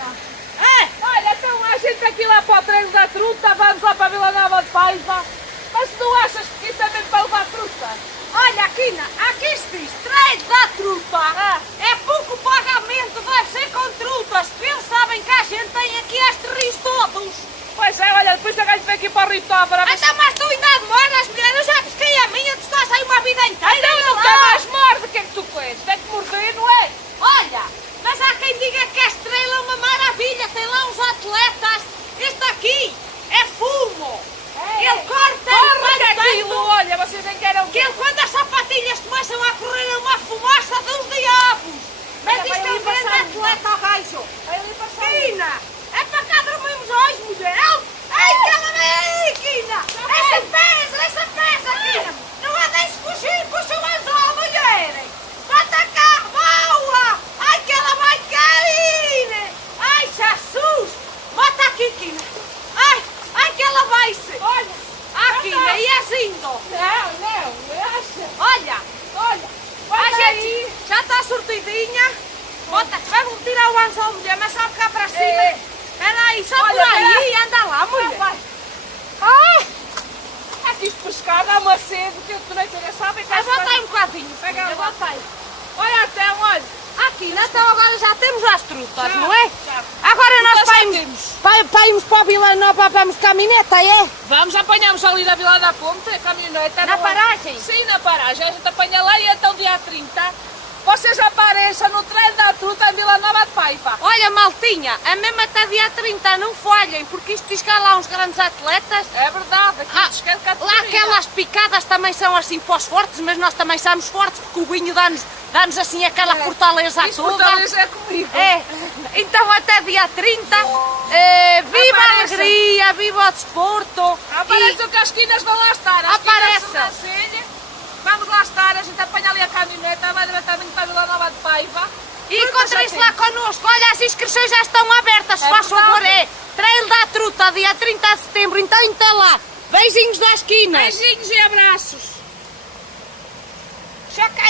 Martina. Olha, então a gente aqui lá para o treino da truta, vamos lá para a Vila Nova de Paiva. Mas tu achas que isso é mesmo para levar truta? Olha, Quina, aqui se diz treino da truta. É pouco pagamento, deve ser com trutas. Eles sabem que a gente tem aqui estes rios todos. Pois é, olha, depois a gente vem aqui para o Rio Tófara. Então, mas tu ainda demoras, mulher. Eu já pesquei a minha, tu estás aí uma vida inteira. Então nunca mais morde, o que é que tu queres? Tem que morder, não é? Olha, mas há quem diga que a estrela é uma maravilha. Tem lá uns atletas. Este aqui é fumo. Ele corta aquilo, olha, vocês nem querem que ele, quando as sapatilhas começam a correr, é uma fumaça dos diabos. Mas isto é um grande atleta, o gajo. Quina, é para cá dormirmos hoje, mulher. Ai, cala-me, Quina. Essa pesa, Quina. Não a deixes fugir, puxa o anzol, mulher. Bata cá, boa. Ai, que ela vai cair. Ai, Jesus. Bota aqui, Quina. Ai, que ela vai-se. Olha. Quina, ias indo. Não, acha? Olha, a gente aí. já está sortidinha. Bota, vamos tirar o anzol, mulher, mas só cá para cima. Espera aí, só por aí, anda lá, mulher. Ai, é que isto pescar dá uma sede que eu nem sei, sabe? Volta aí um bocadinho, Pega lá. volta aí. Olha até, olha. Aqui, então agora já temos as trutas, não é? Já. Agora nós já irmos para a Vila Nova, vamos caminhoneta, é? Vamos, apanhamos ali da Vila da Ponte, a caminhoneta. Na paragem? Sim, na paragem. A gente apanha lá e então dia 30 vocês apareçam no treino da truta em Vila Nova de Paiva. Olha, maltinha, a mesmo até dia 30 não falhem, porque isto diz que há lá uns grandes atletas. É verdade, aqui diz que é de categoria. Lá aquelas picadas também são assim para os fortes, mas nós também somos fortes porque o vinho dá-nos assim aquela fortaleza Isso toda. fortaleza é comigo. É, então até dia 30, viva a alegria, viva o desporto. Apareçam que as quinas vão lá estar. As Apareçam. quinas são na Silha. Vamos lá estar, a gente apanha ali a caminhoneta, vai diretamente para a Vila Nova de Paiva. E encontrem-se lá connosco. Olha, as inscrições já estão abertas, se É faz favor, verdade. Trail da Truta, dia 30 de setembro, então até lá. Beijinhos das quinas. Beijinhos e abraços. Já caiu.